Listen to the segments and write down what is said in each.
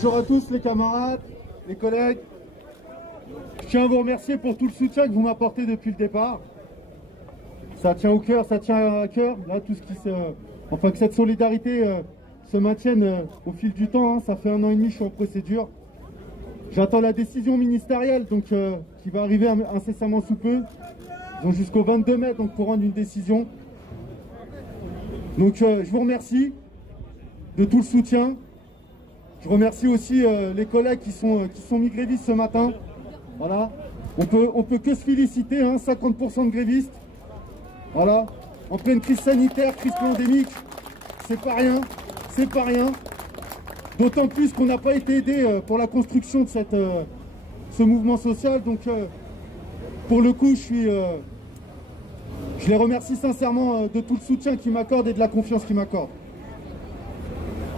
Bonjour à tous les camarades, les collègues. Je tiens à vous remercier pour tout le soutien que vous m'apportez depuis le départ. Ça tient au cœur, ça tient à cœur. Là, tout ce qui se... Enfin, que cette solidarité se maintienne au fil du temps. Hein. Ça fait 1 an et demi que je suis en procédure. J'attends la décision ministérielle donc, qui va arriver incessamment sous peu. Ils ont jusqu'au 22 mai donc, pour rendre une décision. Donc je vous remercie de tout le soutien. Je remercie aussi les collègues qui sont mis grévistes ce matin. Voilà. On peut que se féliciter, hein, 50% de grévistes. Voilà. En pleine crise sanitaire, crise pandémique, c'est pas rien. C'est pas rien. D'autant plus qu'on n'a pas été aidé pour la construction de ce mouvement social. Donc pour le coup, je les remercie sincèrement de tout le soutien qu'ils m'accordent et de la confiance qu'ils m'accordent.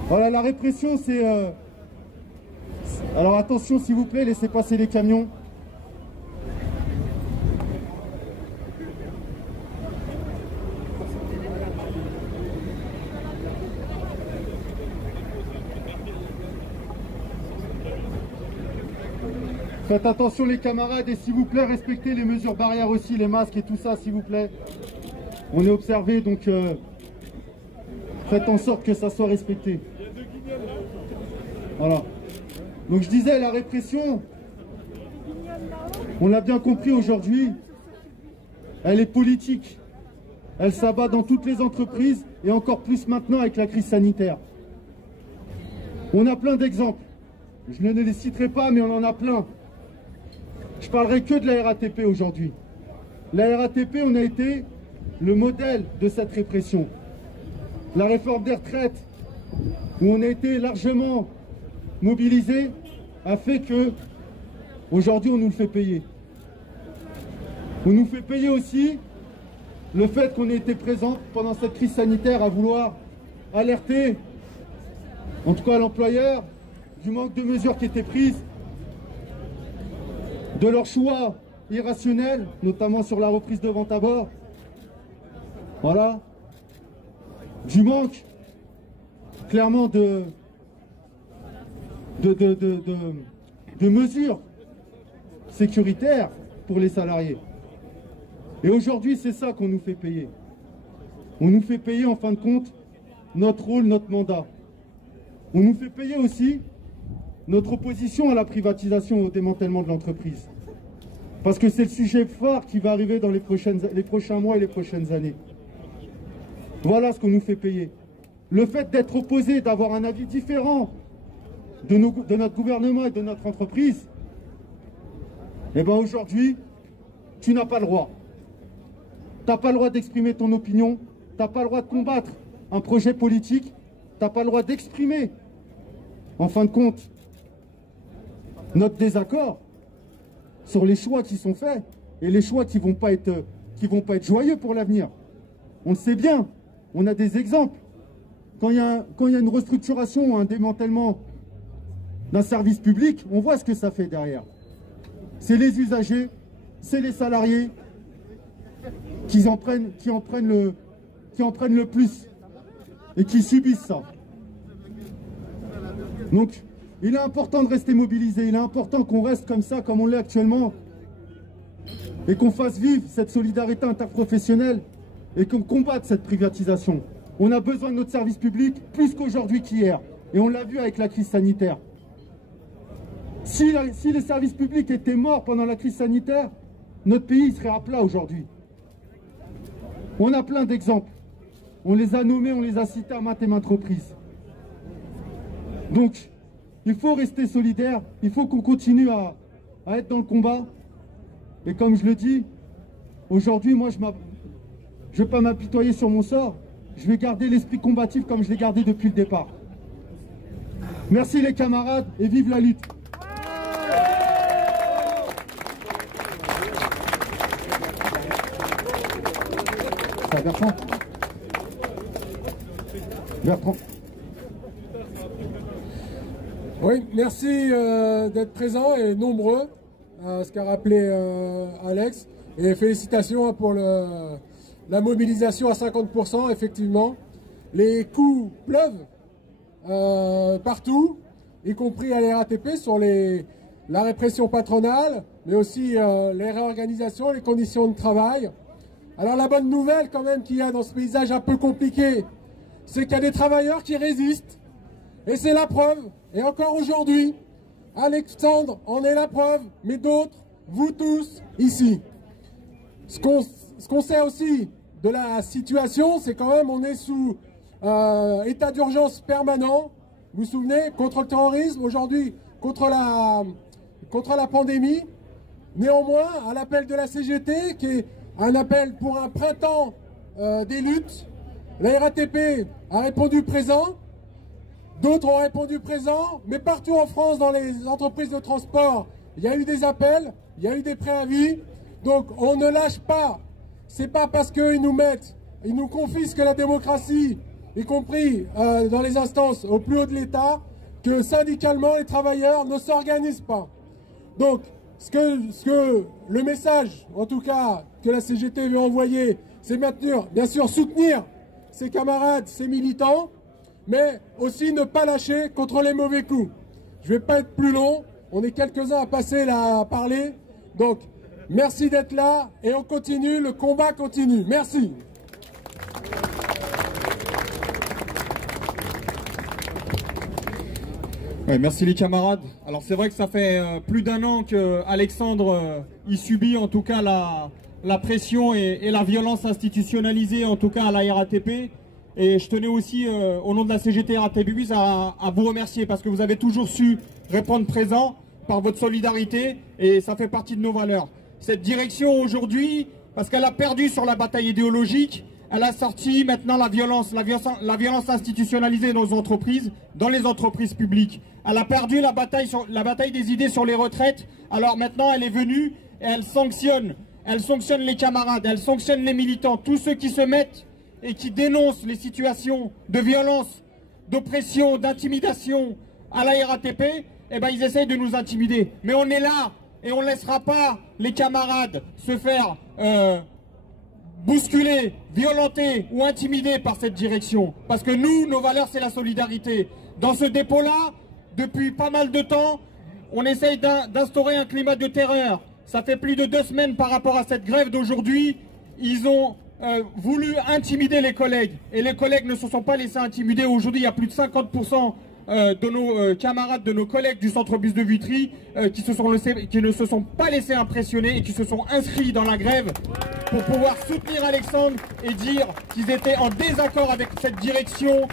Voilà, la répression, c'est... Alors attention, s'il vous plaît, laissez passer les camions. Faites attention les camarades et s'il vous plaît, respectez les mesures barrières aussi, les masques et tout ça, s'il vous plaît. On est observé, donc faites en sorte que ça soit respecté. Voilà. Donc je disais, la répression, on l'a bien compris aujourd'hui, elle est politique. Elle s'abat dans toutes les entreprises et encore plus maintenant avec la crise sanitaire. On a plein d'exemples. Je ne les citerai pas, mais on en a plein. Je parlerai que de la RATP aujourd'hui. La RATP, on a été le modèle de cette répression. La réforme des retraites, où on a été largement mobilisé, a fait que aujourd'hui on nous le fait payer. On nous fait payer aussi le fait qu'on ait été présent pendant cette crise sanitaire à vouloir alerter, en tout cas l'employeur, du manque de mesures qui étaient prises, de leur choix irrationnel, notamment sur la reprise de vente à bord. Voilà. Du manque, clairement, de mesures sécuritaires pour les salariés. Et aujourd'hui, c'est ça qu'on nous fait payer. On nous fait payer, en fin de compte, notre rôle, notre mandat. On nous fait payer aussi notre opposition à la privatisation, au démantèlement de l'entreprise. Parce que c'est le sujet phare qui va arriver dans les prochains mois et les prochaines années. Voilà ce qu'on nous fait payer. Le fait d'être opposé, d'avoir un avis différent de notre gouvernement et de notre entreprise, eh bien aujourd'hui, tu n'as pas le droit. Tu n'as pas le droit d'exprimer ton opinion, tu n'as pas le droit de combattre un projet politique, tu n'as pas le droit d'exprimer, en fin de compte, notre désaccord sur les choix qui sont faits et les choix qui vont pas être joyeux pour l'avenir. On le sait bien, on a des exemples. Quand il y a une restructuration ou un démantèlement d'un service public, on voit ce que ça fait derrière. C'est les usagers, c'est les salariés qui en prennent le plus et qui subissent ça. Donc, il est important de rester mobilisé, il est important qu'on reste comme ça, comme on l'est actuellement, et qu'on fasse vivre cette solidarité interprofessionnelle et qu'on combatte cette privatisation. On a besoin de notre service public plus qu'aujourd'hui qu'hier, et on l'a vu avec la crise sanitaire. Si les services publics étaient morts pendant la crise sanitaire, notre pays serait à plat aujourd'hui. On a plein d'exemples. On les a nommés, on les a cités à maintes et maintes reprises. Donc, il faut rester solidaire, il faut qu'on continue à être dans le combat. Et comme je le dis, aujourd'hui, moi, je ne vais pas m'apitoyer sur mon sort. Je vais garder l'esprit combatif comme je l'ai gardé depuis le départ. Merci les camarades et vive la lutte. Ça, Bertrand. Bertrand. Oui, merci d'être présents et nombreux, ce qu'a rappelé Alex. Et félicitations pour la mobilisation à 50%, effectivement. Les coups pleuvent partout. y compris à la RATP, sur la répression patronale, mais aussi les réorganisations, les conditions de travail. Alors la bonne nouvelle quand même qu'il y a dans ce paysage un peu compliqué, c'est qu'il y a des travailleurs qui résistent. Et c'est la preuve. Et encore aujourd'hui, Alexandre en est la preuve, mais d'autres, vous tous, ici. Ce qu'on sait aussi de la situation, c'est quand même on est sous état d'urgence permanent. Vous vous souvenez, contre le terrorisme, aujourd'hui contre la pandémie. Néanmoins, à l'appel de la CGT, qui est un appel pour un printemps des luttes, la RATP a répondu présent. D'autres ont répondu présent, mais partout en France, dans les entreprises de transport, il y a eu des appels, il y a eu des préavis. Donc on ne lâche pas. C'est pas parce qu'ils ils nous confisquent la démocratie, y compris dans les instances au plus haut de l'État, que syndicalement les travailleurs ne s'organisent pas. Donc le message, en tout cas, que la CGT veut envoyer, c'est bien sûr soutenir ses camarades, ses militants, mais aussi ne pas lâcher contre les mauvais coups. Je ne vais pas être plus long, on est quelques-uns à passer là à parler, donc merci d'être là et on continue, le combat continue. Merci. Ouais, merci les camarades. Alors c'est vrai que ça fait plus d'1 an que Alexandre y subit en tout cas la pression et la violence institutionnalisée en tout cas à la RATP. Et je tenais aussi au nom de la CGT RATP à vous remercier parce que vous avez toujours su répondre présent par votre solidarité et ça fait partie de nos valeurs. Cette direction aujourd'hui, parce qu'elle a perdu sur la bataille idéologique, elle a sorti maintenant la violence institutionnalisée dans les entreprises publiques. Elle a perdu la bataille des idées sur les retraites. Alors maintenant, elle est venue et elle sanctionne les camarades, elle sanctionne les militants, tous ceux qui se mettent et qui dénoncent les situations de violence, d'oppression, d'intimidation à la RATP. Eh ben, ils essayent de nous intimider. Mais on est là et on ne laissera pas les camarades se faire bousculer, violenter ou intimider par cette direction. Parce que nous, nos valeurs, c'est la solidarité. Dans ce dépôt-là, depuis pas mal de temps, on essaye d'instaurer un climat de terreur. Ça fait plus de 2 semaines par rapport à cette grève d'aujourd'hui. Ils ont voulu intimider les collègues. Et les collègues ne se sont pas laissés intimider. Aujourd'hui, il y a plus de 50% de nos camarades, de nos collègues du centre bus de Vitry qui ne se sont pas laissés impressionner et qui se sont inscrits dans la grève pour pouvoir soutenir Alexandre et dire qu'ils étaient en désaccord avec cette direction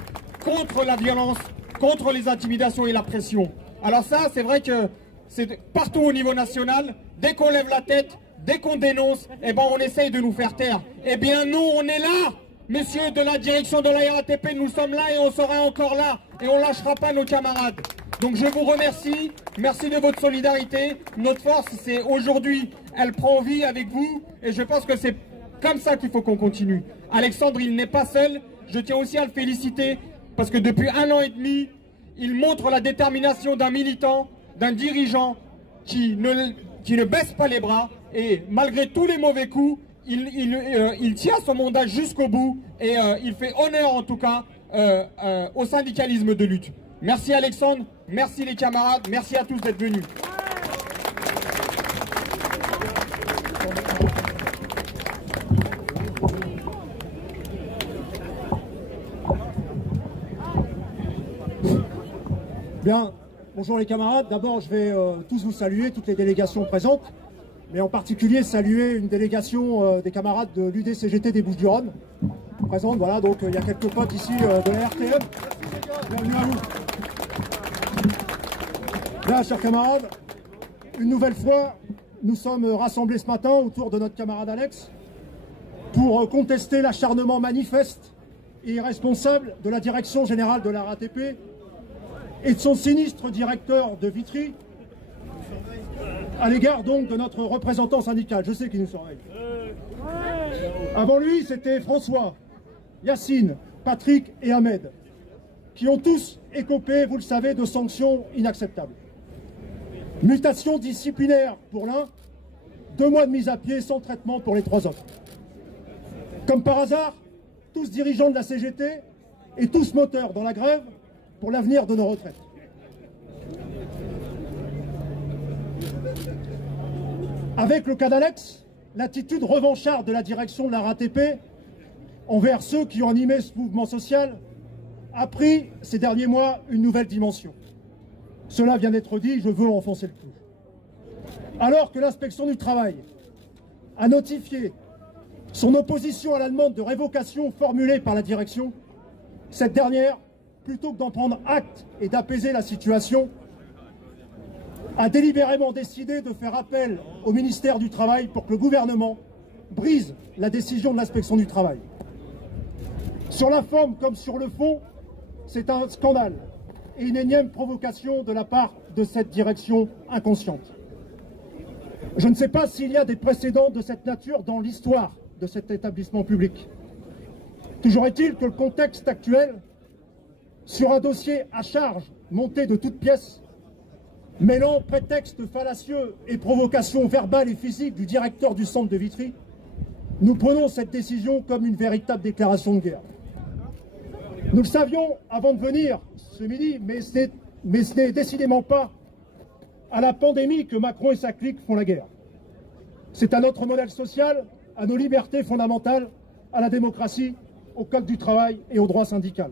contre la violence, contre les intimidations et la pression. Alors ça, c'est vrai que c'est partout au niveau national, dès qu'on lève la tête, dès qu'on dénonce, eh ben on essaye de nous faire taire. Eh bien nous, on est là, messieurs de la direction de la RATP, nous sommes là et on sera encore là. Et on ne lâchera pas nos camarades. Donc je vous remercie, merci de votre solidarité. Notre force, c'est aujourd'hui, elle prend vie avec vous. Et je pense que c'est comme ça qu'il faut qu'on continue. Alexandre, il n'est pas seul. Je tiens aussi à le féliciter parce que depuis 1 an et demi, il montre la détermination d'un militant, d'un dirigeant qui ne baisse pas les bras. Et malgré tous les mauvais coups, il tient son mandat jusqu'au bout. Et il fait honneur en tout cas au syndicalisme de lutte. Merci Alexandre, merci les camarades, merci à tous d'être venus. Bien, bonjour les camarades. D'abord, je vais tous vous saluer, toutes les délégations présentes, mais en particulier saluer une délégation des camarades de l'UDCGT des Bouches-du-Rhône, présente. Voilà, donc il y a quelques potes ici de la RTM. Bienvenue à vous. Bien, chers camarades, une nouvelle fois, nous sommes rassemblés ce matin autour de notre camarade Alex pour contester l'acharnement manifeste et irresponsable de la direction générale de la RATP et de son sinistre directeur de Vitry à l'égard donc de notre représentant syndical. Je sais qu'il nous surveille. Avant lui, c'était François, Yacine, Patrick et Ahmed, qui ont tous écopé, vous le savez, de sanctions inacceptables. Mutation disciplinaire pour l'un, 2 mois de mise à pied sans traitement pour les 3 autres. Comme par hasard, tous dirigeants de la CGT et tous moteurs dans la grève pour l'avenir de nos retraites. Avec le cas d'Alex, l'attitude revancharde de la direction de la RATP envers ceux qui ont animé ce mouvement social a pris ces derniers mois une nouvelle dimension. Cela vient d'être dit, je veux enfoncer le clou. Alors que l'inspection du travail a notifié son opposition à la demande de révocation formulée par la direction, cette dernière, plutôt que d'en prendre acte et d'apaiser la situation, a délibérément décidé de faire appel au ministère du Travail pour que le gouvernement brise la décision de l'inspection du travail. Sur la forme comme sur le fond, c'est un scandale et une énième provocation de la part de cette direction inconsciente. Je ne sais pas s'il y a des précédents de cette nature dans l'histoire de cet établissement public. Toujours est-il que le contexte actuel, sur un dossier à charge monté de toutes pièces, mêlant prétextes fallacieux et provocations verbales et physiques du directeur du centre de Vitry, nous prenons cette décision comme une véritable déclaration de guerre. Nous le savions avant de venir ce midi, mais ce n'est décidément pas à la pandémie que Macron et sa clique font la guerre. C'est à notre modèle social, à nos libertés fondamentales, à la démocratie, au code du travail et au droit syndical.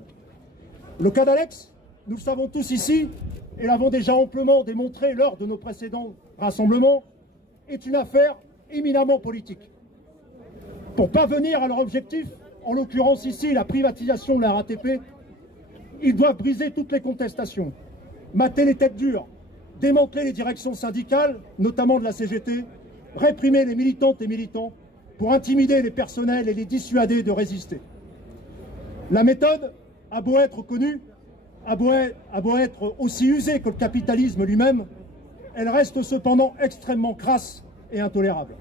Le cas d'Alex, nous le savons tous ici, et l'avons déjà amplement démontré lors de nos précédents rassemblements, est une affaire éminemment politique. Pour parvenir à leur objectif, en l'occurrence ici la privatisation de la RATP, ils doivent briser toutes les contestations, mater les têtes dures, démanteler les directions syndicales, notamment de la CGT, réprimer les militantes et militants pour intimider les personnels et les dissuader de résister. La méthode a beau être connue, a beau être aussi usée que le capitalisme lui-même, elle reste cependant extrêmement crasse et intolérable.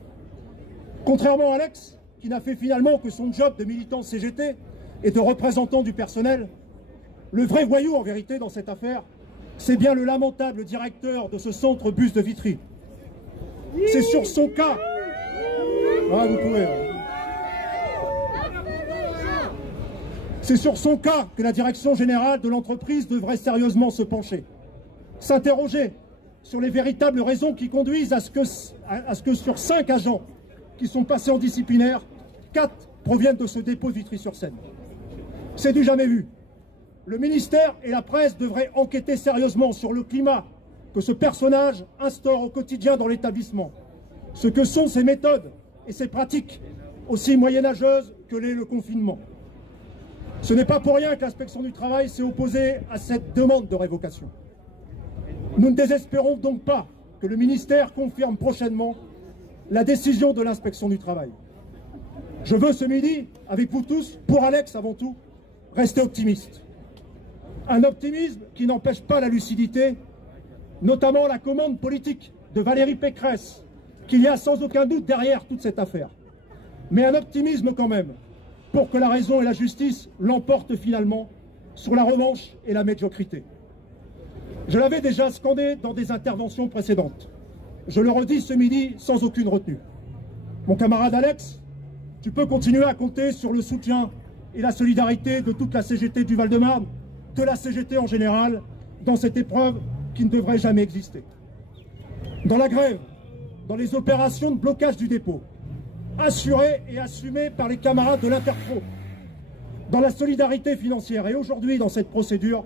Contrairement à Alex, qui n'a fait finalement que son job de militant CGT et de représentant du personnel, le vrai voyou en vérité dans cette affaire, c'est bien le lamentable directeur de ce centre bus de Vitry. C'est sur son cas... Ah, vous pouvez... C'est sur son cas que la direction générale de l'entreprise devrait sérieusement se pencher. S'interroger sur les véritables raisons qui conduisent à ce que sur 5 agents qui sont passés en disciplinaire, 4 proviennent de ce dépôt de Vitry-sur-Seine. C'est du jamais vu. Le ministère et la presse devraient enquêter sérieusement sur le climat que ce personnage instaure au quotidien dans l'établissement, ce que sont ses méthodes et ses pratiques, aussi moyenâgeuses que l'est le confinement. Ce n'est pas pour rien que l'inspection du travail s'est opposée à cette demande de révocation. Nous ne désespérons donc pas que le ministère confirme prochainement la décision de l'inspection du travail. Je veux ce midi, avec vous tous, pour Alex avant tout, rester optimiste. Un optimisme qui n'empêche pas la lucidité, notamment la commande politique de Valérie Pécresse, qu'il y a sans aucun doute derrière toute cette affaire. Mais un optimisme quand même, pour que la raison et la justice l'emportent finalement sur la revanche et la médiocrité. Je l'avais déjà scandé dans des interventions précédentes. Je le redis ce midi sans aucune retenue. Mon camarade Alex, tu peux continuer à compter sur le soutien et la solidarité de toute la CGT du Val-de-Marne, de la CGT en général, dans cette épreuve qui ne devrait jamais exister. Dans la grève, dans les opérations de blocage du dépôt, assurées et assumées par les camarades de l'Interpro, dans la solidarité financière et aujourd'hui dans cette procédure,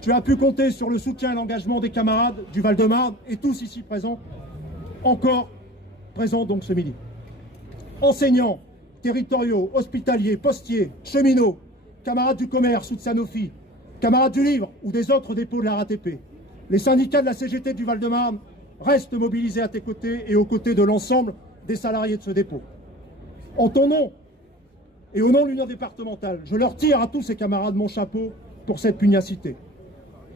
tu as pu compter sur le soutien et l'engagement des camarades du Val-de-Marne et tous ici présents, encore présents donc ce midi. Enseignants, territoriaux, hospitaliers, postiers, cheminots, camarades du commerce ou de Sanofi, camarades du livre ou des autres dépôts de la RATP, les syndicats de la CGT du Val-de-Marne restent mobilisés à tes côtés et aux côtés de l'ensemble des salariés de ce dépôt. En ton nom et au nom de l'Union départementale, je leur tire à tous ces camarades mon chapeau pour cette pugnacité.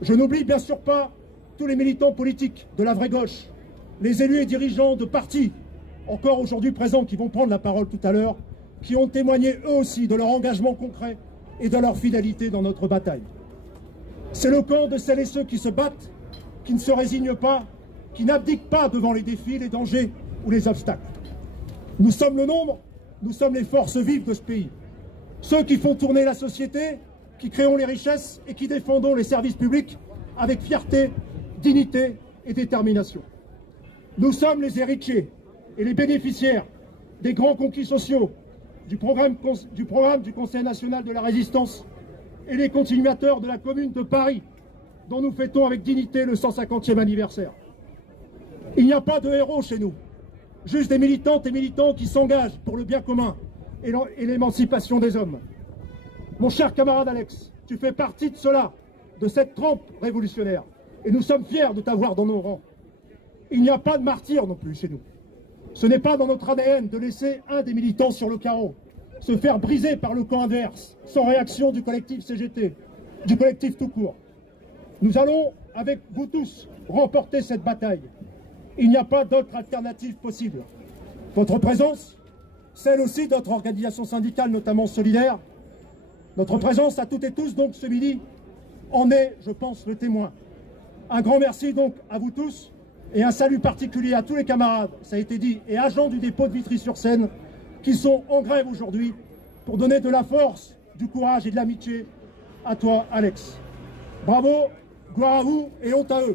Je n'oublie bien sûr pas tous les militants politiques de la vraie gauche, les élus et dirigeants de partis, encore aujourd'hui présents, qui vont prendre la parole tout à l'heure, qui ont témoigné eux aussi de leur engagement concret et de leur fidélité dans notre bataille. C'est le camp de celles et ceux qui se battent, qui ne se résignent pas, qui n'abdiquent pas devant les défis, les dangers ou les obstacles. Nous sommes le nombre, nous sommes les forces vives de ce pays. Ceux qui font tourner la société, qui créons les richesses et qui défendons les services publics avec fierté, dignité et détermination. Nous sommes les héritiers, et les bénéficiaires des grands conquis sociaux, du programme du Conseil national de la résistance et les continuateurs de la Commune de Paris, dont nous fêtons avec dignité le 150e anniversaire. Il n'y a pas de héros chez nous, juste des militantes et militants qui s'engagent pour le bien commun et l'émancipation des hommes. Mon cher camarade Alex, tu fais partie de cela, de cette trempe révolutionnaire, et nous sommes fiers de t'avoir dans nos rangs. Il n'y a pas de martyrs non plus chez nous. Ce n'est pas dans notre ADN de laisser un des militants sur le carreau, se faire briser par le camp adverse, sans réaction du collectif CGT, du collectif tout court. Nous allons, avec vous tous, remporter cette bataille. Il n'y a pas d'autre alternative possible. Votre présence, celle aussi d'autres organisations syndicales, notamment solidaires, notre présence à toutes et tous, donc, ce midi, en est, je pense, le témoin. Un grand merci, donc, à vous tous, et un salut particulier à tous les camarades, ça a été dit, et agents du dépôt de Vitry-sur-Seine, qui sont en grève aujourd'hui, pour donner de la force, du courage et de l'amitié à toi, Alex. Bravo, gloire à vous, et honte à eux.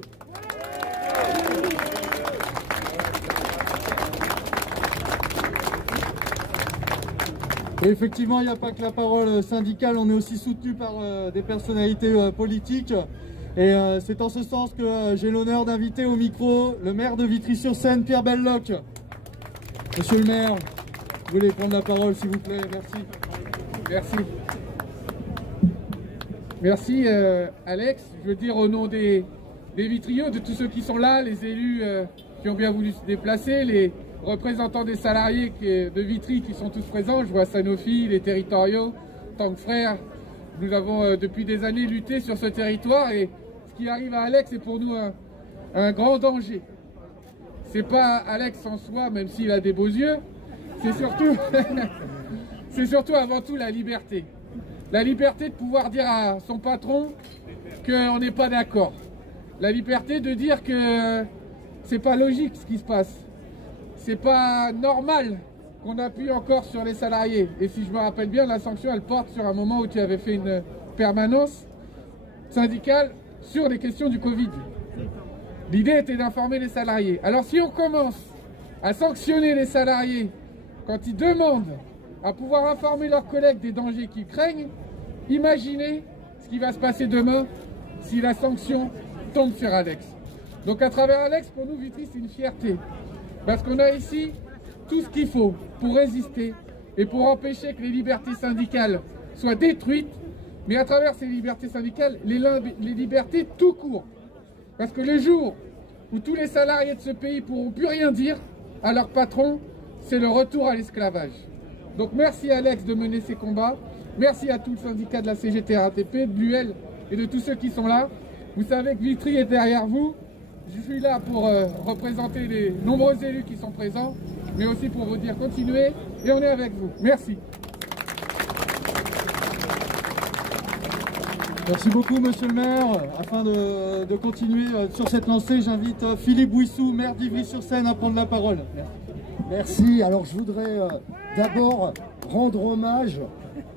Et effectivement, il n'y a pas que la parole syndicale, on est aussi soutenu par des personnalités politiques. Et c'est en ce sens que j'ai l'honneur d'inviter au micro le maire de Vitry-sur-Seine, Pierre Belloc. Monsieur le maire, vous voulez prendre la parole, s'il vous plaît. Merci. Merci. Merci Alex. Je veux dire au nom des Vitriaux, de tous ceux qui sont là, les élus qui ont bien voulu se déplacer, les représentants des salariés de Vitry qui sont tous présents. Je vois Sanofi, les territoriaux, en tant que frères. Nous avons depuis des années lutté sur ce territoire et ce qui arrive à Alex est pour nous un grand danger. C'est pas Alex en soi, même s'il a des beaux yeux, c'est surtout, c'est surtout avant tout la liberté. La liberté de pouvoir dire à son patron qu'on n'est pas d'accord. La liberté de dire que c'est pas logique ce qui se passe. C'est pas normal qu'on appuie encore sur les salariés. Et si je me rappelle bien, la sanction, elle porte sur un moment où tu avais fait une permanence syndicale sur les questions du Covid. L'idée était d'informer les salariés. Alors si on commence à sanctionner les salariés quand ils demandent à pouvoir informer leurs collègues des dangers qu'ils craignent, imaginez ce qui va se passer demain si la sanction tombe sur Alex. Donc à travers Alex, pour nous, Vitry, c'est une fierté. Parce qu'on a ici tout ce qu'il faut pour résister et pour empêcher que les libertés syndicales soient détruites, mais à travers ces libertés syndicales, les libertés tout court. Parce que le jour où tous les salariés de ce pays pourront plus rien dire à leur patron, c'est le retour à l'esclavage. Donc merci Alex de mener ces combats, merci à tout le syndicat de la CGT RATP, de l'UL et de tous ceux qui sont là. Vous savez que Vitry est derrière vous. Je suis là pour représenter les nombreux élus qui sont présents, mais aussi pour vous dire continuez et on est avec vous. Merci. Merci beaucoup, monsieur le maire. Afin de continuer sur cette lancée, j'invite Philippe Bouissou, maire d'Ivry-sur-Seine, à prendre la parole. Merci. Alors je voudrais d'abord rendre hommage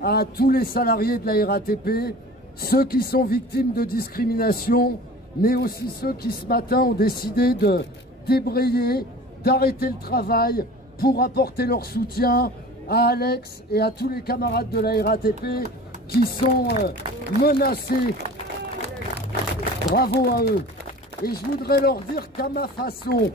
à tous les salariés de la RATP, ceux qui sont victimes de discrimination, mais aussi ceux qui ce matin ont décidé de débrayer, d'arrêter le travail pour apporter leur soutien à Alex et à tous les camarades de la RATP qui sont menacés. Bravo à eux. Et je voudrais leur dire qu'à ma façon,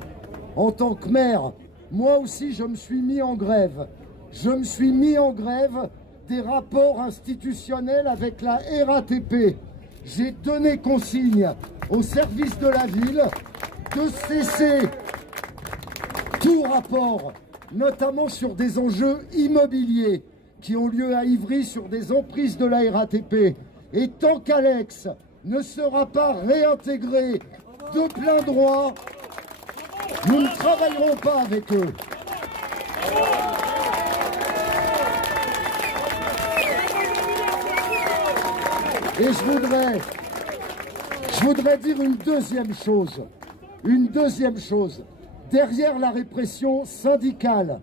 en tant que maire, moi aussi je me suis mis en grève. Je me suis mis en grève des rapports institutionnels avec la RATP. J'ai donné consigne au service de la ville de cesser tout rapport, notamment sur des enjeux immobiliers qui ont lieu à Ivry sur des emprises de la RATP. Et tant qu'Alex ne sera pas réintégré de plein droit, nous ne travaillerons pas avec eux. Et je voudrais dire une deuxième chose. Derrière la répression syndicale,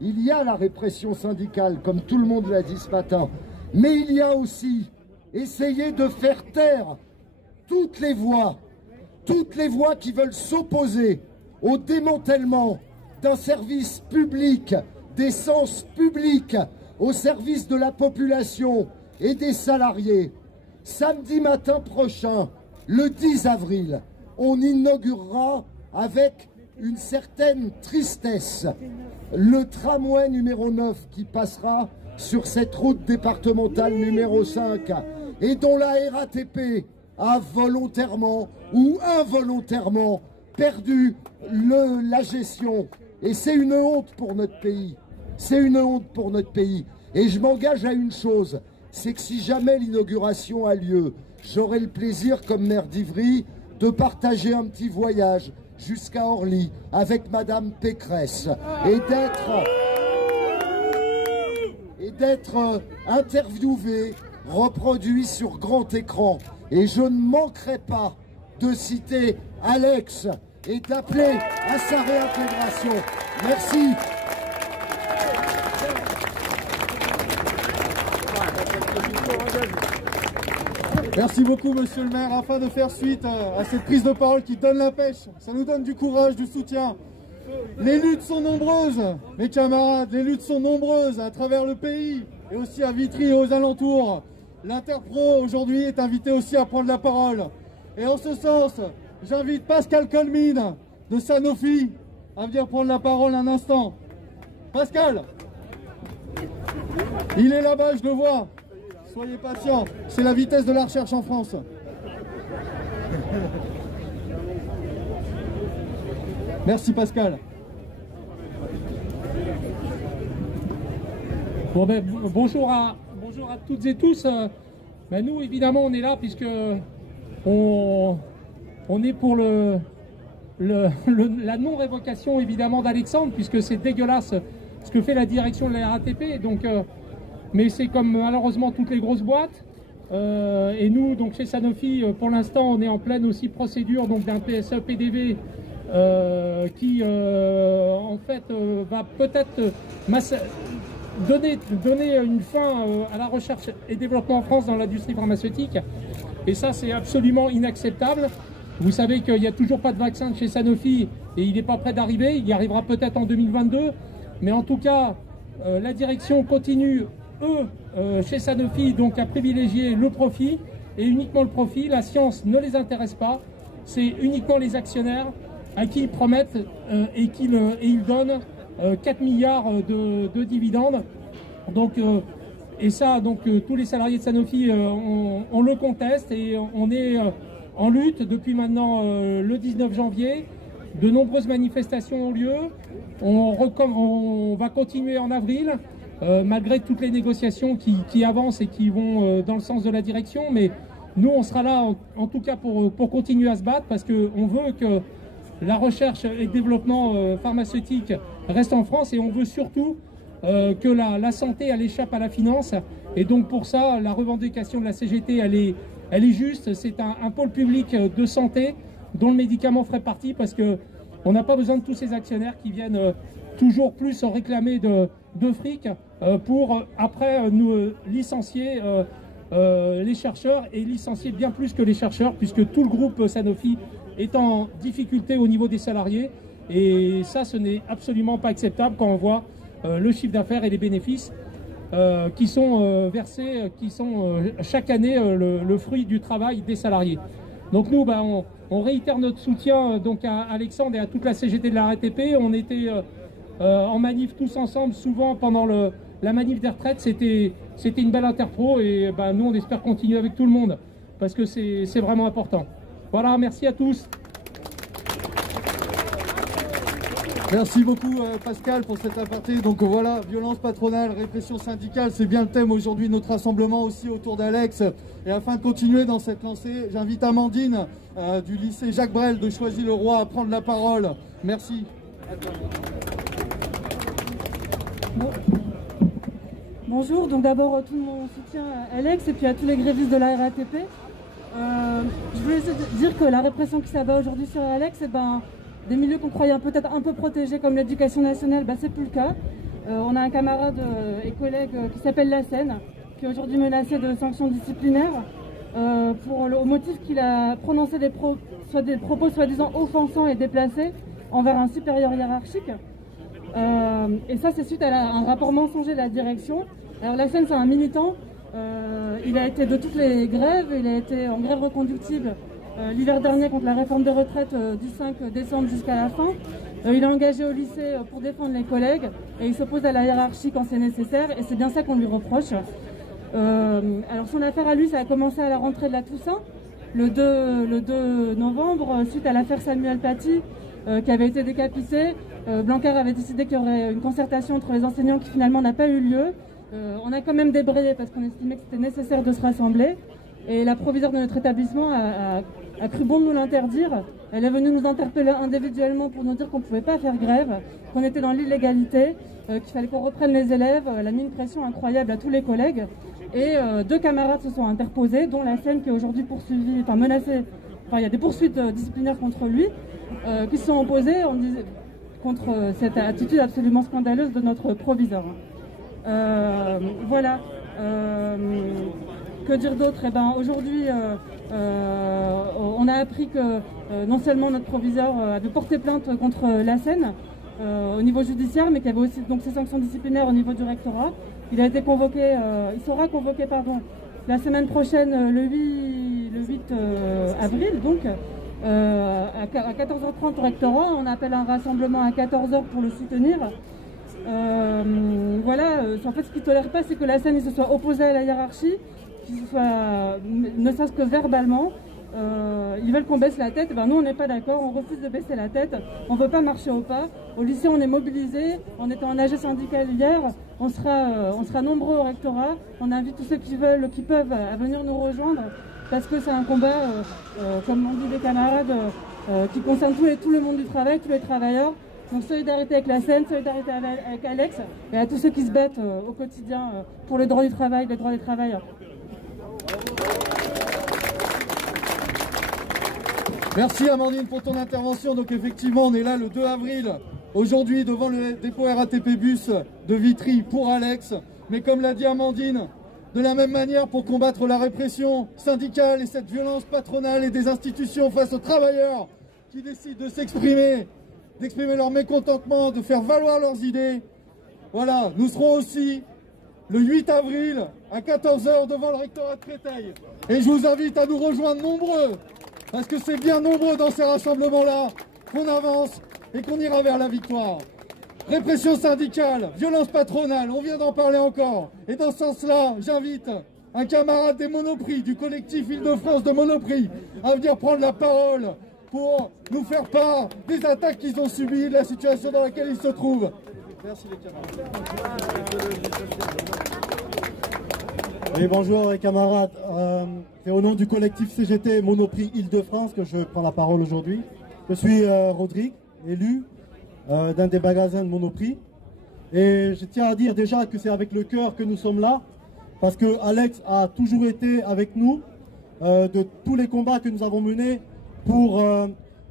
il y a la répression syndicale, comme tout le monde l'a dit ce matin, mais il y a aussi essayer de faire taire toutes les voix qui veulent s'opposer au démantèlement d'un service public, d'essence publique, au service de la population et des salariés. Samedi matin prochain, le 10 avril, on inaugurera avec une certaine tristesse le tramway numéro 9 qui passera sur cette route départementale numéro 5 et dont la RATP a volontairement ou involontairement perdu la gestion. Et c'est une honte pour notre pays. C'est une honte pour notre pays. Et je m'engage à une chose, c'est que si jamais l'inauguration a lieu, j'aurai le plaisir, comme maire d'Ivry, de partager un petit voyage jusqu'à Orly avec Madame Pécresse et d'être interviewé, reproduit sur grand écran. Et je ne manquerai pas de citer Alex et d'appeler à sa réintégration. Merci. Merci beaucoup, monsieur le maire. Afin de faire suite à cette prise de parole qui donne la pêche, ça nous donne du courage, du soutien. Les luttes sont nombreuses, mes camarades, les luttes sont nombreuses à travers le pays et aussi à Vitry et aux alentours. L'Interpro aujourd'hui est invité aussi à prendre la parole. Et en ce sens, j'invite Pascal Colmine de Sanofi à venir prendre la parole un instant. Pascal, il est là-bas, je le vois. Soyez patient, c'est la vitesse de la recherche en France. Merci Pascal. Bon ben, bonjour à toutes et tous. Ben nous évidemment on est là puisque on est pour la non-révocation évidemment d'Alexandre, puisque c'est dégueulasse ce que fait la direction de la RATP. Donc, mais c'est comme malheureusement toutes les grosses boîtes. Et nous, donc chez Sanofi, pour l'instant, on est en pleine aussi procédure donc d'un PSE PDV qui en fait va peut-être donner une fin à la recherche et développement en France dans l'industrie pharmaceutique. Et ça, c'est absolument inacceptable. Vous savez qu'il n'y a toujours pas de vaccin chez Sanofi et il n'est pas prêt d'arriver. Il y arrivera peut-être en 2022. Mais en tout cas, la direction continue, chez Sanofi, donc à privilégier le profit et uniquement le profit. La science ne les intéresse pas. C'est uniquement les actionnaires à qui ils promettent et ils donnent 4 milliards de dividendes. Donc, et ça, donc tous les salariés de Sanofi, on le conteste et on est en lutte depuis maintenant le 19 janvier. De nombreuses manifestations ont lieu. On va continuer en avril, malgré toutes les négociations qui avancent et qui vont dans le sens de la direction. Mais nous, on sera là en tout cas pour continuer à se battre, parce qu'on veut que la recherche et le développement pharmaceutique reste en France, et on veut surtout que la santé, elle échappe à la finance. Et donc pour ça, la revendication de la CGT, elle est juste. C'est un pôle public de santé dont le médicament ferait partie, parce que on n'a pas besoin de tous ces actionnaires qui viennent toujours plus réclamer de fric pour après nous licencier les chercheurs, et licencier bien plus que les chercheurs, puisque tout le groupe Sanofi est en difficulté au niveau des salariés. Et ça, ce n'est absolument pas acceptable quand on voit le chiffre d'affaires et les bénéfices qui sont versés, qui sont chaque année le fruit du travail des salariés. Donc nous, on réitère notre soutien donc à Alexandre et à toute la CGT de la RATP. On était en manif tous ensemble, souvent pendant la manif des retraites. C'était une belle interpro, et nous on espère continuer avec tout le monde, parce que c'est vraiment important. Voilà, merci à tous. Merci beaucoup Pascal pour cet aparté. Donc voilà, violence patronale, répression syndicale, c'est bien le thème aujourd'hui de notre rassemblement, aussi autour d'Alex. Et afin de continuer dans cette lancée, j'invite Amandine du lycée Jacques Brel de Choisy-le-Roi à prendre la parole. Merci. Bonjour, donc d'abord tout mon soutien à Alex et puis à tous les grévistes de la RATP. Je voulais dire que la répression qui s'abat aujourd'hui sur Alex, des milieux qu'on croyait peut-être un peu protégés comme l'éducation nationale, c'est plus le cas. On a un camarade et collègue qui s'appelle Lassène, qui est aujourd'hui menacé de sanctions disciplinaires au motif qu'il a prononcé des propos soi-disant offensants et déplacés envers un supérieur hiérarchique. Et ça, c'est suite à un rapport mensonger de la direction. Alors la Seine, c'est un militant. Il a été de toutes les grèves. Il a été en grève reconductible l'hiver dernier contre la réforme des retraites du 5 décembre jusqu'à la fin. Il est engagé au lycée pour défendre les collègues et il s'oppose à la hiérarchie quand c'est nécessaire. Et c'est bien ça qu'on lui reproche. Alors son affaire à lui, ça a commencé à la rentrée de la Toussaint, le 2 novembre, suite à l'affaire Samuel Paty, qui avait été décapité. Blanquer avait décidé qu'il y aurait une concertation entre les enseignants qui finalement n'a pas eu lieu. On a quand même débrayé parce qu'on estimait que c'était nécessaire de se rassembler. Et la proviseure de notre établissement a cru bon de nous l'interdire. Elle est venue nous interpeller individuellement pour nous dire qu'on ne pouvait pas faire grève, qu'on était dans l'illégalité, qu'il fallait qu'on reprenne les élèves. Elle a mis une pression incroyable à tous les collègues. Et 2 camarades se sont interposés, dont la Seine qui est aujourd'hui poursuivie, enfin menacée. Enfin, il y a des poursuites disciplinaires contre lui, qui se sont opposés contre cette attitude absolument scandaleuse de notre proviseur. Voilà. Que dire d'autre? Eh ben, aujourd'hui, on a appris que non seulement notre proviseur avait porté plainte contre la Seine au niveau judiciaire, mais qu'il y avait aussi donc ces sanctions disciplinaires au niveau du rectorat. Il a été convoqué, il sera convoqué la semaine prochaine, le 8 avril, donc à 14h30 au rectorat. On appelle un rassemblement à 14h pour le soutenir. Voilà, en fait, ce qu'ils ne tolèrent pas, c'est que la Seine se soit opposée à la hiérarchie, ne serait-ce que verbalement. Ils veulent qu'on baisse la tête. Ben, nous, on n'est pas d'accord, on refuse de baisser la tête, on ne veut pas marcher au pas. Au lycée, on est mobilisés, on était en AG syndical hier, on sera nombreux au rectorat. On invite tous ceux qui peuvent à venir nous rejoindre, parce que c'est un combat, comme l'ont dit des camarades, qui concerne tout le monde du travail, tous les travailleurs. Donc solidarité avec la Seine, solidarité avec Alex et à tous ceux qui se battent au quotidien pour le droit du travail, les droits des travailleurs. Merci Amandine pour ton intervention. Donc effectivement, on est là le 2 avril, aujourd'hui devant le dépôt RATP Bus de Vitry pour Alex. Mais comme l'a dit Amandine, de la même manière pour combattre la répression syndicale et cette violence patronale et des institutions face aux travailleurs qui décident de s'exprimer, d'exprimer leur mécontentement, de faire valoir leurs idées. Voilà, nous serons aussi le 8 avril à 14h devant le rectorat de Créteil. Et je vous invite à nous rejoindre nombreux, parce que c'est bien nombreux dans ces rassemblements-là qu'on avance et qu'on ira vers la victoire. Répression syndicale, violence patronale, on vient d'en parler encore. Et dans ce sens-là, j'invite un camarade des Monoprix, du collectif Île-de-France de Monoprix, à venir prendre la parole pour nous faire part des attaques qu'ils ont subies, de la situation dans laquelle ils se trouvent. Merci les camarades. Oui, bonjour les camarades. C'est au nom du collectif CGT Monoprix Île-de-France que je prends la parole aujourd'hui. Je suis Rodrigue, élu d'un des magasins de Monoprix. Et je tiens à dire déjà que c'est avec le cœur que nous sommes là, parce que Alex a toujours été avec nous de tous les combats que nous avons menés pour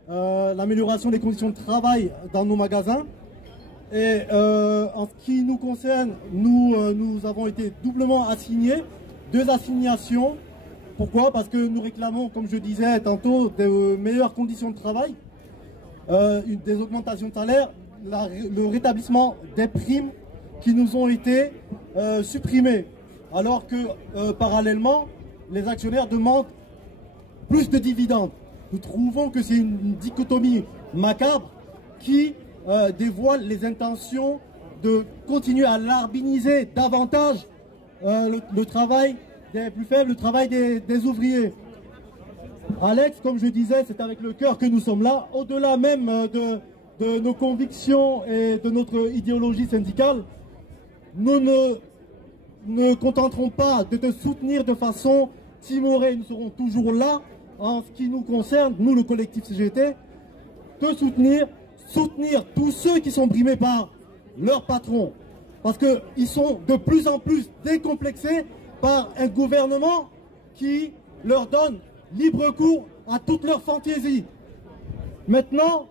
l'amélioration des conditions de travail dans nos magasins. Et en ce qui nous concerne, nous avons été doublement assignés, 2 assignations. Pourquoi? Parce que nous réclamons, comme je disais tantôt, de meilleures conditions de travail, des augmentations de salaire, le rétablissement des primes qui nous ont été supprimées. Alors que parallèlement, les actionnaires demandent plus de dividendes. Nous trouvons que c'est une dichotomie macabre qui dévoile les intentions de continuer à larbiniser davantage le travail des plus faibles, le travail des ouvriers. Alex, comme je disais, c'est avec le cœur que nous sommes là, au-delà même de nos convictions et de notre idéologie syndicale. Nous ne contenterons pas de te soutenir de façon timorée, nous serons toujours là. En ce qui nous concerne, nous le collectif CGT, de soutenir tous ceux qui sont brimés par leur patron. Parce qu'ils sont de plus en plus décomplexés par un gouvernement qui leur donne libre cours à toutes leurs fantaisies. Maintenant,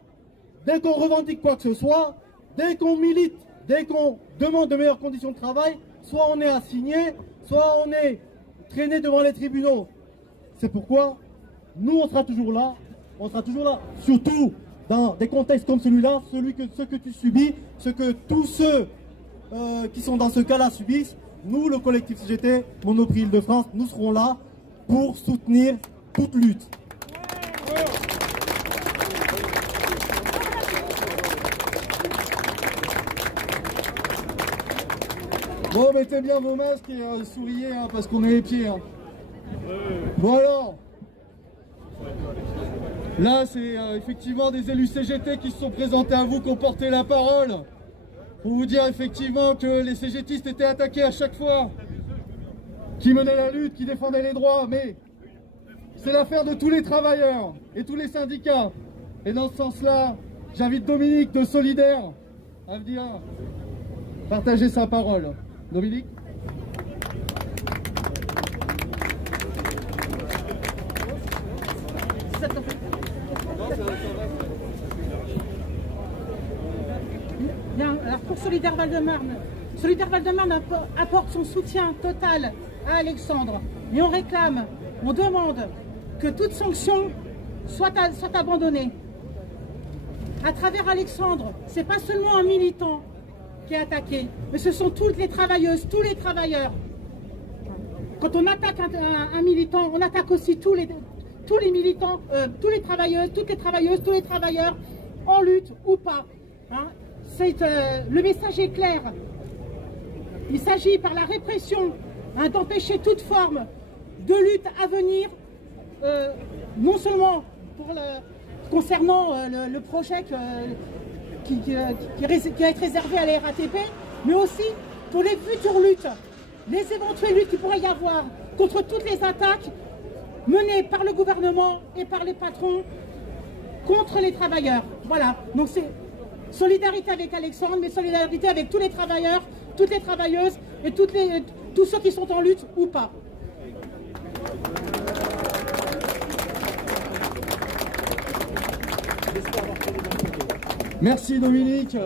dès qu'on revendique quoi que ce soit, dès qu'on milite, dès qu'on demande de meilleures conditions de travail, soit on est assigné, soit on est traîné devant les tribunaux. C'est pourquoi nous, on sera toujours là, surtout dans des contextes comme celui-là, ce que tu subis, ce que tous ceux qui sont dans ce cas-là subissent, nous, le collectif CGT, Monoprix Île-de-France, nous serons là pour soutenir toute lutte. Bon, mettez bien vos masques et souriez, hein, parce qu'on est les pieds. Hein. Bon alors, là c'est effectivement des élus CGT qui se sont présentés à vous, qui ont porté la parole, pour vous dire effectivement que les CGTistes étaient attaqués à chaque fois, qui menaient la lutte, qui défendaient les droits, mais c'est l'affaire de tous les travailleurs et tous les syndicats. Et dans ce sens-là, j'invite Dominique de Solidaire à venir partager sa parole. Dominique ? Bien, alors pour Solidaire Val-de-Marne, Solidaire Val-de-Marne apporte son soutien total à Alexandre. Et on réclame, on demande que toute sanction soit abandonnée. À travers Alexandre, c'est pas seulement un militant qui est attaqué, mais ce sont toutes les travailleuses, tous les travailleurs. Quand on attaque un militant, on attaque aussi tous les militants, tous les travailleuses, toutes les travailleuses, tous les travailleurs, en lutte ou pas. Hein. Le message est clair. Il s'agit par la répression d'empêcher toute forme de lutte à venir, non seulement concernant le projet qui va être réservé à la RATP, mais aussi pour les futures luttes, les éventuelles luttes qu'il pourrait y avoir contre toutes les attaques menées par le gouvernement et par les patrons contre les travailleurs. Voilà, donc c'est solidarité avec Alexandre, mais solidarité avec tous les travailleurs, toutes les travailleuses et tous ceux qui sont en lutte ou pas. Merci Dominique.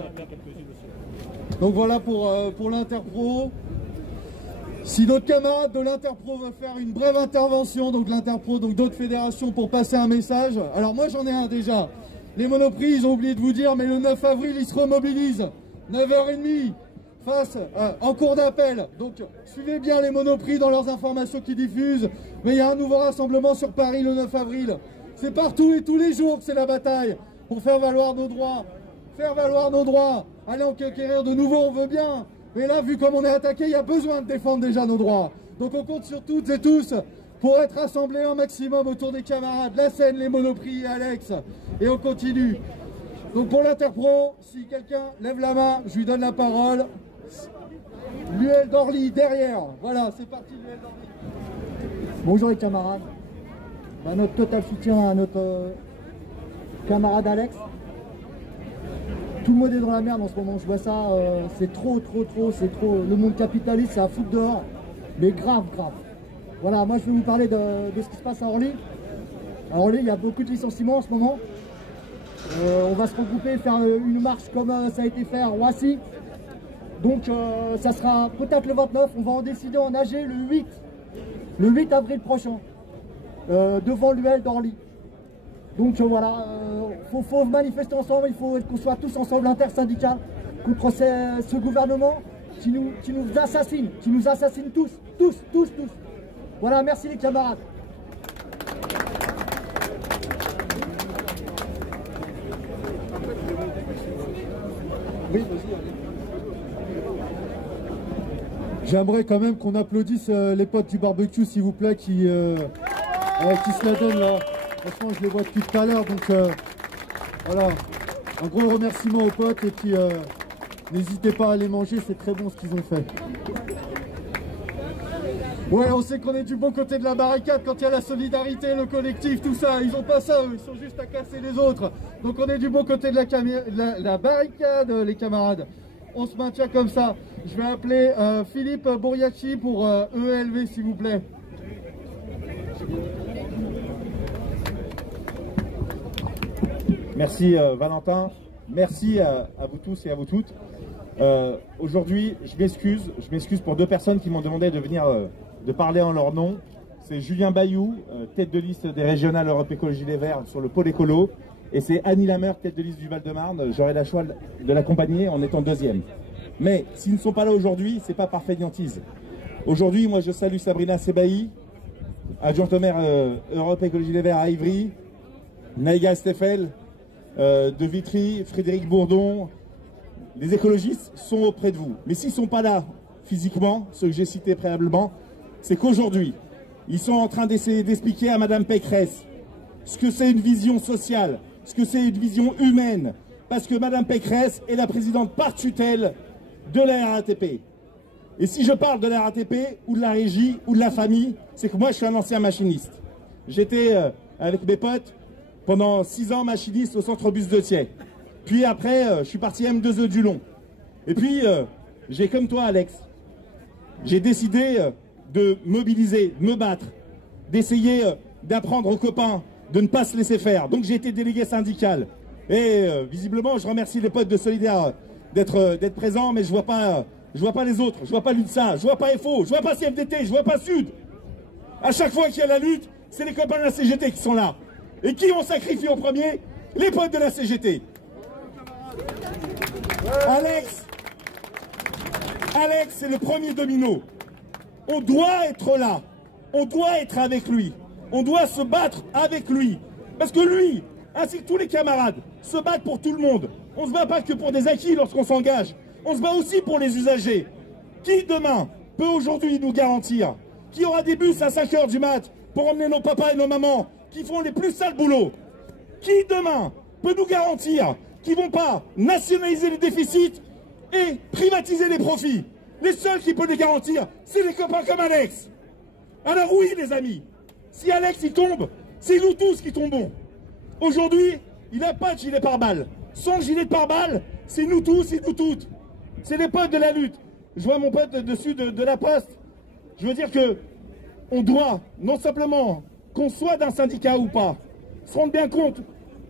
Donc voilà pour l'Interpro. Si d'autres camarades de l'Interpro veulent faire une brève intervention, donc l'Interpro, donc d'autres fédérations pour passer un message. Alors moi j'en ai un déjà. Les Monoprix, ils ont oublié de vous dire, mais le 9 avril, ils se remobilisent. 9h30, en cours d'appel. Donc suivez bien les Monoprix dans leurs informations qu'ils diffusent. Mais il y a un nouveau rassemblement sur Paris le 9 avril. C'est partout et tous les jours que c'est la bataille pour faire valoir nos droits. Faire valoir nos droits. Allez en conquérir de nouveau, on veut bien. Mais là, vu comme on est attaqué, il y a besoin de défendre déjà nos droits. Donc on compte sur toutes et tous pour être rassemblés un maximum autour des camarades. La Seine, les Monoprix et Alex. Et on continue. Donc pour l'Interpro, si quelqu'un lève la main, je lui donne la parole. L'UL d'Orly, derrière. Voilà, c'est parti, l'UL d'Orly. Bonjour les camarades. Notre total soutien à notre camarade Alex. Tout le monde est dans la merde en ce moment, je vois ça, c'est trop, c'est trop. Le monde capitaliste, c'est à foutre dehors, mais grave. Voilà, moi je vais vous parler de ce qui se passe à Orly. À Orly, il y a beaucoup de licenciements en ce moment. On va se regrouper, faire une marche comme ça a été fait à Roissy. Donc ça sera peut-être le 29, on va en décider en AG le 8 avril prochain, devant l'UL d'Orly. Donc voilà, faut manifester ensemble, il faut qu'on soit tous ensemble intersyndical contre ce gouvernement qui nous assassine, tous. Voilà, merci les camarades. Oui, j'aimerais quand même qu'on applaudisse les potes du barbecue, s'il vous plaît, qui se la donnent là. Franchement, je les vois depuis tout à l'heure, donc voilà. Un gros remerciement aux potes et puis n'hésitez pas à aller manger, c'est très bon ce qu'ils ont fait. Ouais, on sait qu'on est du bon côté de la barricade quand il y a la solidarité, le collectif, tout ça. Ils ont pas ça, eux, ils sont juste à casser les autres. Donc on est du bon côté de la barricade, les camarades. On se maintient comme ça. Je vais appeler Philippe Bouriachi pour EELV, s'il vous plaît. Merci Valentin, merci à vous tous et à vous toutes. Aujourd'hui, je m'excuse pour deux personnes qui m'ont demandé de venir de parler en leur nom. C'est Julien Bayou, tête de liste des régionales Europe Écologie Les Verts sur le pôle écolo, Et c'est Annie Lameur, tête de liste du Val-de-Marne. J'aurai la choix de l'accompagner en étant deuxième. Mais s'ils ne sont pas là aujourd'hui, c'est pas par fainéantise. Aujourd'hui, moi je salue Sabrina Sebaï, adjointe au maire Europe Écologie Les Verts à Ivry, Naïga Steffel de Vitry, Frédéric Bourdon. Les écologistes sont auprès de vous. Mais s'ils ne sont pas là physiquement, ceux que j'ai cités préalablement, c'est qu'aujourd'hui, ils sont en train d'essayer d'expliquer à Madame Pécresse ce que c'est une vision sociale, ce que c'est une vision humaine. Parce que Madame Pécresse est la présidente par tutelle de la RATP. Et si je parle de la RATP, ou de la régie, ou de la famille, c'est que moi je suis un ancien machiniste. J'étais avec mes potes pendant 6 ans machiniste au centre bus de Thiers. Puis après, je suis parti M2E du Long. Et puis, j'ai comme toi Alex, j'ai décidé de mobiliser, de me battre, d'essayer d'apprendre aux copains, de ne pas se laisser faire. Donc j'ai été délégué syndical. Et visiblement, je remercie les potes de Solidaire d'être présents, mais je vois pas les autres, je vois pas l'UNSA, je vois pas FO, je vois pas CFDT, je vois pas Sud. À chaque fois qu'il y a la lutte, c'est les copains de la CGT qui sont là. Et qui ont sacrifié en premier? Les potes de la CGT. Alex, c'est le premier domino. On doit être là. On doit être avec lui. On doit se battre avec lui. Parce que lui, ainsi que tous les camarades, se battent pour tout le monde. On ne se bat pas que pour des acquis lorsqu'on s'engage. On se bat aussi pour les usagers. Qui demain peut aujourd'hui nous garantir qu'il y aura des bus à 5 h du mat pour emmener nos papas et nos mamans qui font les plus sales boulots? Qui demain peut nous garantir qu'ils ne vont pas nationaliser les déficits et privatiser les profits? Les seuls qui peuvent les garantir, c'est les copains comme Alex. Alors oui les amis, si Alex il tombe, c'est nous tous qui tombons. Aujourd'hui, il n'a pas de gilet pare-balles. Son gilet de pare-balles, c'est nous tous et nous toutes. C'est les potes de la lutte. Je vois mon pote dessus de la Poste. Je veux dire que on doit, non simplement qu'on soit d'un syndicat ou pas, se rendre bien compte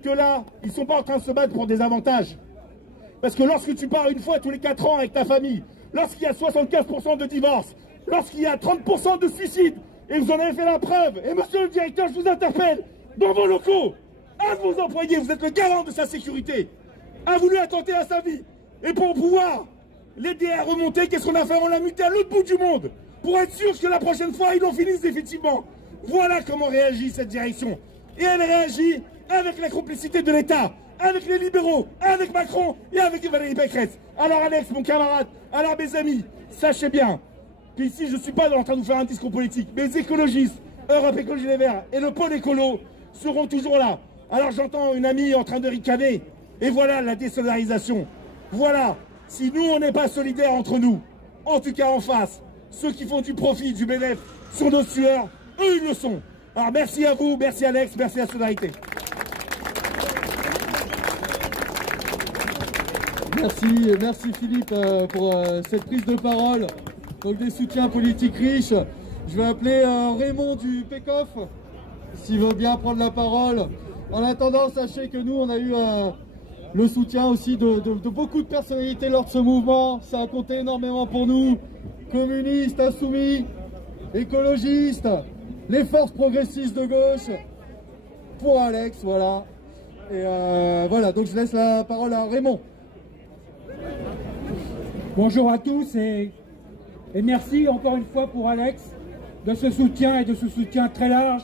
que là, ils ne sont pas en train de se battre pour des avantages. Parce que lorsque tu pars une fois tous les 4 ans avec ta famille, lorsqu'il y a 75% de divorces, lorsqu'il y a 30% de suicides, et vous en avez fait la preuve, et monsieur le directeur, je vous interpelle, dans vos locaux, un de vos employés, vous êtes le garant de sa sécurité, a voulu attenter à sa vie. Et pour pouvoir l'aider à remonter, qu'est-ce qu'on a fait? On l'a muté à l'autre bout du monde, pour être sûr que la prochaine fois, ils en finissent définitivement. Voilà comment réagit cette direction. Et elle réagit avec la complicité de l'État, avec les libéraux, avec Macron et avec Valérie Pécresse. Alors Alex, mon camarade, alors mes amis, sachez bien qu'ici, je ne suis pas en train de vous faire un discours politique. Mais les écologistes, Europe Écologie Les Verts et le pôle écolo seront toujours là. Alors j'entends une amie en train de ricaner. Et voilà la désolidarisation. Voilà, si nous, on n'est pas solidaires entre nous, en tout cas en face, ceux qui font du profit, du bénéfice sur nos sueurs, eux, ils le sont. Alors merci à vous, merci Alex, merci à Solidarité. Merci Philippe pour cette prise de parole. Donc des soutiens politiques riches. Je vais appeler Raymond du PECOF, s'il veut bien prendre la parole. En attendant, sachez que nous, on a eu le soutien aussi de beaucoup de personnalités lors de ce mouvement. Ça a compté énormément pour nous. Communistes, insoumis, écologistes, les forces progressistes de gauche. Pour Alex, voilà. Et voilà, donc je laisse la parole à Raymond. Bonjour à tous et merci encore une fois pour Alex de ce soutien et de ce soutien très large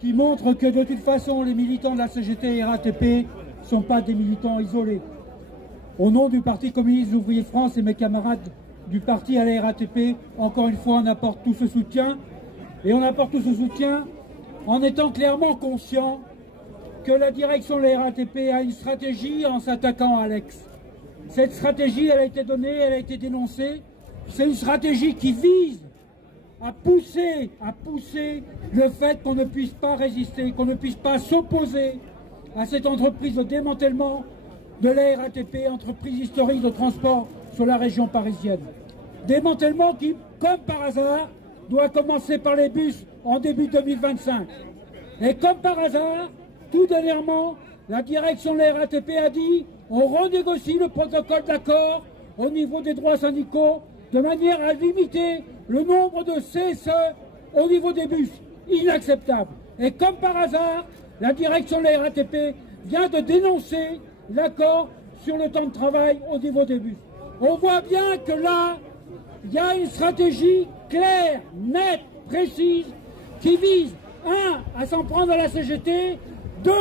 qui montre que de toute façon les militants de la CGT et RATP ne sont pas des militants isolés. Au nom du Parti communiste ouvrier de France et mes camarades du parti à la RATP, encore une fois on apporte tout ce soutien et on apporte tout ce soutien en étant clairement conscient que la direction de la RATP a une stratégie en s'attaquant à Alex. Cette stratégie, elle a été donnée, elle a été dénoncée. C'est une stratégie qui vise à pousser le fait qu'on ne puisse pas résister, qu'on ne puisse pas s'opposer à cette entreprise de démantèlement de la RATP, entreprise historique de transport sur la région parisienne. Démantèlement qui, comme par hasard, doit commencer par les bus en début 2025. Et comme par hasard, tout dernièrement, la direction de la RATP a dit on renégocie le protocole d'accord au niveau des droits syndicaux de manière à limiter le nombre de CSE au niveau des bus. Inacceptable. Et comme par hasard, la direction de la RATP vient de dénoncer l'accord sur le temps de travail au niveau des bus. On voit bien que là, il y a une stratégie claire, nette, précise, qui vise, 1, à s'en prendre à la CGT, 2,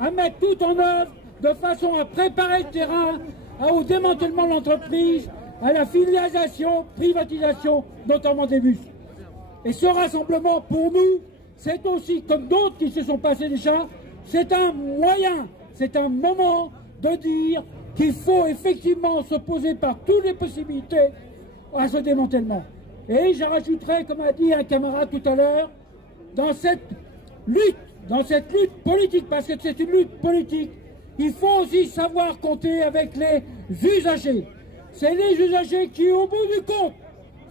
à mettre tout en œuvre de façon à préparer le terrain au démantèlement de l'entreprise, à la filialisation, privatisation, notamment des bus. Et ce rassemblement, pour nous, c'est aussi, comme d'autres qui se sont passés déjà, c'est un moyen, c'est un moment de dire qu'il faut effectivement s'opposer par toutes les possibilités à ce démantèlement. Et je rajouterai, comme a dit un camarade tout à l'heure, dans cette lutte politique, parce que c'est une lutte politique, il faut aussi savoir compter avec les usagers. C'est les usagers qui, au bout du compte,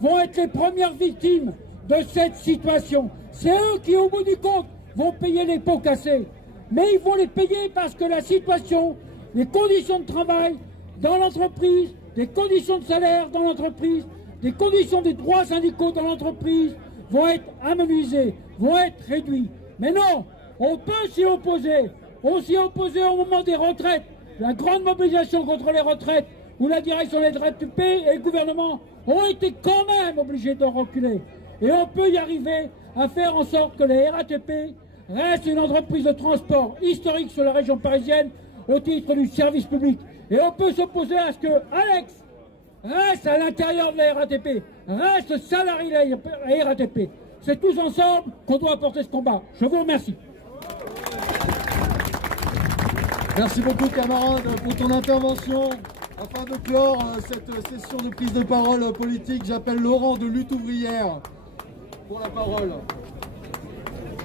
vont être les premières victimes de cette situation. C'est eux qui, au bout du compte, vont payer les pots cassés. Mais ils vont les payer parce que la situation, les conditions de travail dans l'entreprise, les conditions de salaire dans l'entreprise, les conditions des droits syndicaux dans l'entreprise vont être amenuisées, vont être réduits. Mais non, on peut s'y opposer. On s'y opposait au moment des retraites, la grande mobilisation contre les retraites, où la direction des RATP et le gouvernement ont été quand même obligés de reculer. Et on peut y arriver à faire en sorte que les RATP restent une entreprise de transport historique sur la région parisienne au titre du service public. Et on peut s'opposer à ce que Alex reste à l'intérieur de la RATP, reste salarié de la RATP. C'est tous ensemble qu'on doit porter ce combat. Je vous remercie. Merci beaucoup camarade pour ton intervention. Afin de clore cette session de prise de parole politique, j'appelle Laurent de Lutte Ouvrière pour la parole.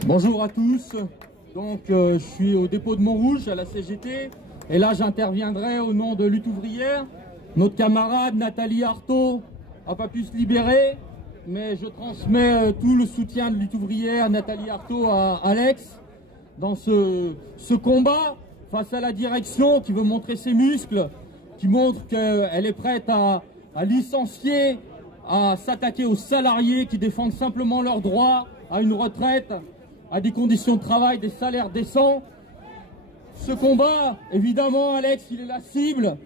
Bonjour à tous. Donc je suis au dépôt de Montrouge à la CGT et là j'interviendrai au nom de Lutte Ouvrière. Notre camarade Nathalie Arthaud n'a pas pu se libérer, mais je transmets tout le soutien de Lutte Ouvrière, Nathalie Arthaud, à Alex dans ce combat face à la direction qui veut montrer ses muscles, qui montre qu'elle est prête à licencier, à s'attaquer aux salariés qui défendent simplement leurs droits à une retraite, à des conditions de travail, des salaires décents. Ce combat, évidemment, Alex, il est la cible.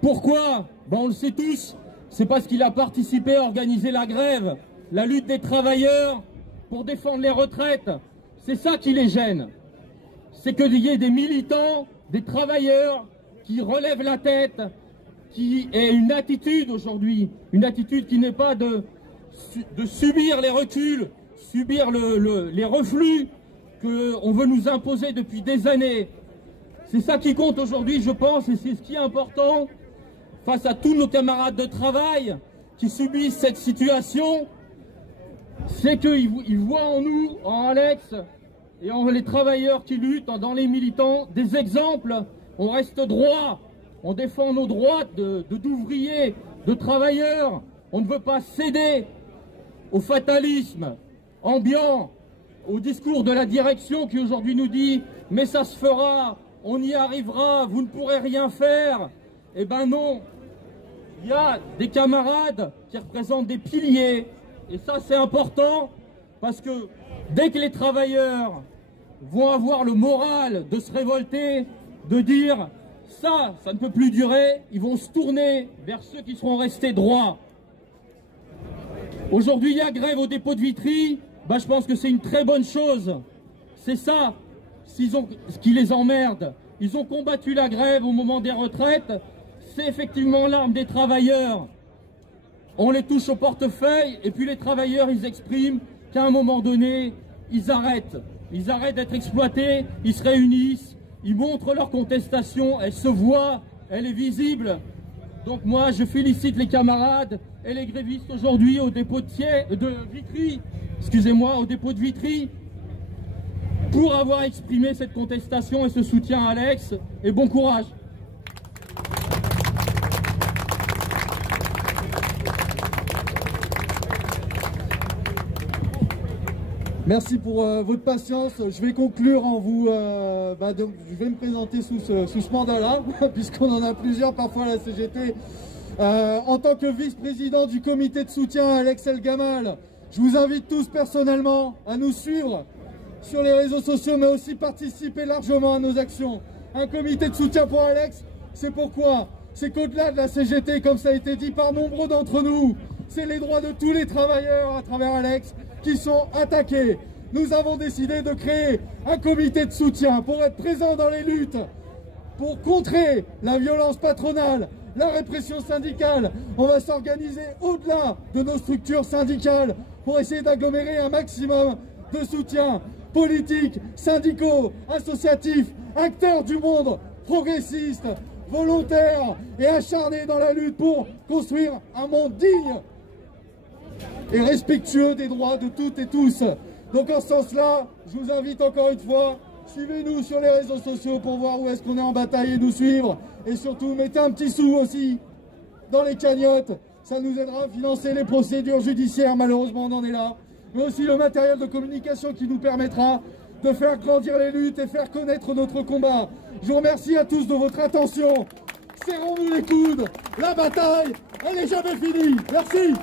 Pourquoi? Ben, on le sait tous, c'est parce qu'il a participé à organiser la grève, la lutte des travailleurs pour défendre les retraites. C'est ça qui les gêne. C'est qu'il y ait des militants, des travailleurs qui relèvent la tête, qui aient une attitude aujourd'hui, une attitude qui n'est pas de subir les reculs, subir les reflux qu'on veut nous imposer depuis des années. C'est ça qui compte aujourd'hui, je pense, et c'est ce qui est important face à tous nos camarades de travail qui subissent cette situation, c'est qu'ils voient en nous, en Alex et en les travailleurs qui luttent, dans les militants, des exemples. On reste droit, on défend nos droits d'ouvriers, de travailleurs. On ne veut pas céder au fatalisme ambiant, au discours de la direction qui aujourd'hui nous dit « mais ça se fera, on y arrivera, vous ne pourrez rien faire ». Eh ben non, il y a des camarades qui représentent des piliers, et ça c'est important, parce que dès que les travailleurs vont avoir le moral de se révolter, de dire ça ne peut plus durer, ils vont se tourner vers ceux qui seront restés droits. Aujourd'hui, il y a grève au dépôt de Vitry, je pense que c'est une très bonne chose. C'est ça ce qui les emmerde. Ils ont combattu la grève au moment des retraites, c'est effectivement l'arme des travailleurs. On les touche au portefeuille et puis les travailleurs, ils expriment qu'à un moment donné, ils arrêtent. Ils arrêtent d'être exploités, ils se réunissent, ils montrent leur contestation, elle se voit, elle est visible. Donc moi, je félicite les camarades et les grévistes aujourd'hui au dépôt de Vitry, excusez-moi, au dépôt de Vitry, pour avoir exprimé cette contestation et ce soutien à Alex, et bon courage. Merci pour votre patience. Je vais conclure en vous... je vais me présenter sous ce mandat-là, puisqu'on en a plusieurs parfois à la CGT. En tant que vice-président du comité de soutien à Alex El Gamal, je vous invite tous personnellement à nous suivre sur les réseaux sociaux, mais aussi participer largement à nos actions. Un comité de soutien pour Alex, c'est pourquoi? C'est qu'au-delà de la CGT, comme ça a été dit par nombreux d'entre nous, c'est les droits de tous les travailleurs à travers Alex qui sont attaqués. Nous avons décidé de créer un comité de soutien pour être présent dans les luttes, pour contrer la violence patronale, la répression syndicale. On va s'organiser au-delà de nos structures syndicales pour essayer d'agglomérer un maximum de soutien politiques, syndicaux, associatifs, acteurs du monde progressiste, volontaires et acharnés dans la lutte pour construire un monde digne et respectueux des droits de toutes et tous. Donc en ce sens-là, je vous invite encore une fois, suivez-nous sur les réseaux sociaux pour voir où est-ce qu'on est en bataille et nous suivre. Et surtout, mettez un petit sou aussi dans les cagnottes. Ça nous aidera à financer les procédures judiciaires, malheureusement on en est là. Mais aussi le matériel de communication qui nous permettra de faire grandir les luttes et faire connaître notre combat. Je vous remercie à tous de votre attention. Serrons-nous les coudes. La bataille, elle n'est jamais finie. Merci.